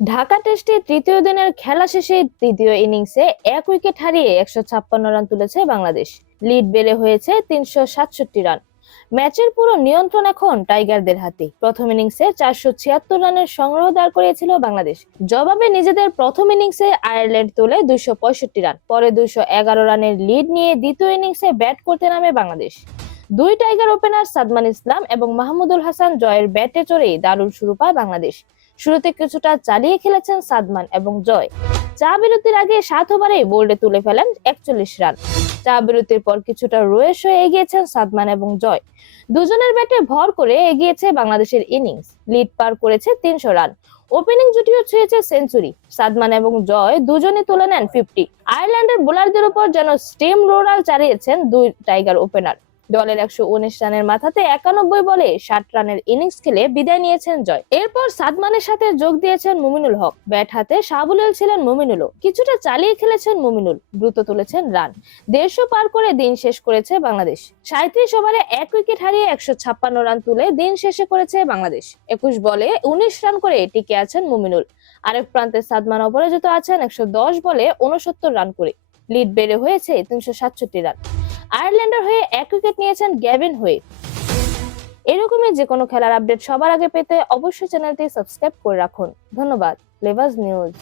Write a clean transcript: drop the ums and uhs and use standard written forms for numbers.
ঢাকা টেস্টে তৃতীয় দিনের খেলা শেষে তৃতীয় ইনিংসে 1 উইকেট হারিয়ে 156 রান তুলেছে বাংলাদেশ। লিড বেড়ে হয়েছে 367 রান। ম্যাচের পুরো নিয়ন্ত্রণ এখন টাইগারদের হাতে। প্রথম ইনিংসে 476 রানের সংগ্রহ দাঁড় করিয়েছিল বাংলাদেশ। জবাবে নিজেদের প্রথম ইনিংসে আয়ারল্যান্ড তোলে 265 রান। পরে 211 রানের লিড নিয়ে দ্বিতীয় ইনিংসে ব্যাট করতে নামে বাংলাদেশ। দুই টাইগার ওপেনার সাদমান ইসলাম এবং মাহমুদুল হাসান জয়ের ব্যাটে চড়েই দারুণ শুরু পায় বাংলাদেশ। শুরুতে কিছুটা চালিয়ে খেলেছেন সাদমান এবং জয়। চা বিরতির আগে 7 ওভারেই বোল্ডে তুলে ফেলেন 41 রান। চা বিরতির পর কিছুটা রয়েস হয়ে এগিয়েছেন সাদমান এবং জয়। দুজনের ব্যাটে ভর করে এগিয়েছে বাংলাদেশের ইনিংস। লিড পার করেছে 300 রান। ওপেনিং জুটিও ছুঁয়েছে সেঞ্চুরি। সাদমান এবং জয় দুজনে তুলে নেন 50। আয়ারল্যান্ডের বোলারদের উপর যেন স্টিম রোলার চালিয়েছেন দুই টাইগার ওপেনার। দলের 119 রানের মাথাতে 91 বলে 60 রানের ইনিংস খেলে বিদায় নিয়েছেন জয়। এরপর সাদমানের সাথে যোগ দিয়েছেন মুমিনুল হক। ব্যাট হাতে সাবুলেল ছিলেন মুমিনুলও। কিছুটা চালিয়ে খেলেছেন মুমিনুল, দ্রুত তুলেছেন রান। 150 পার করে দিন শেষ করেছে বাংলাদেশ। 37 ওভারে 1 উইকেট হারিয়ে 156 রান তুলে দিন শেষে করেছে বাংলাদেশ। 21 বলে 19 রান করে টিকে আছেন মুমিনুল। আরেক প্রান্তে সাদমান অপরাজিত আছেন 110 বলে 69 রান করে। লিড বেড়ে হয়েছে 367 রান। আয়ারল্যান্ডের হয়ে 1 উইকেট নিয়েছেন গ্যাভিন হুইট। এরকমই যে কোনো খেলার আপডেট সবার আগে পেতে অবশ্যই চ্যানেলটি সাবস্ক্রাইব করে রাখুন। ধন্যবাদ। লেভাজ নিউজ।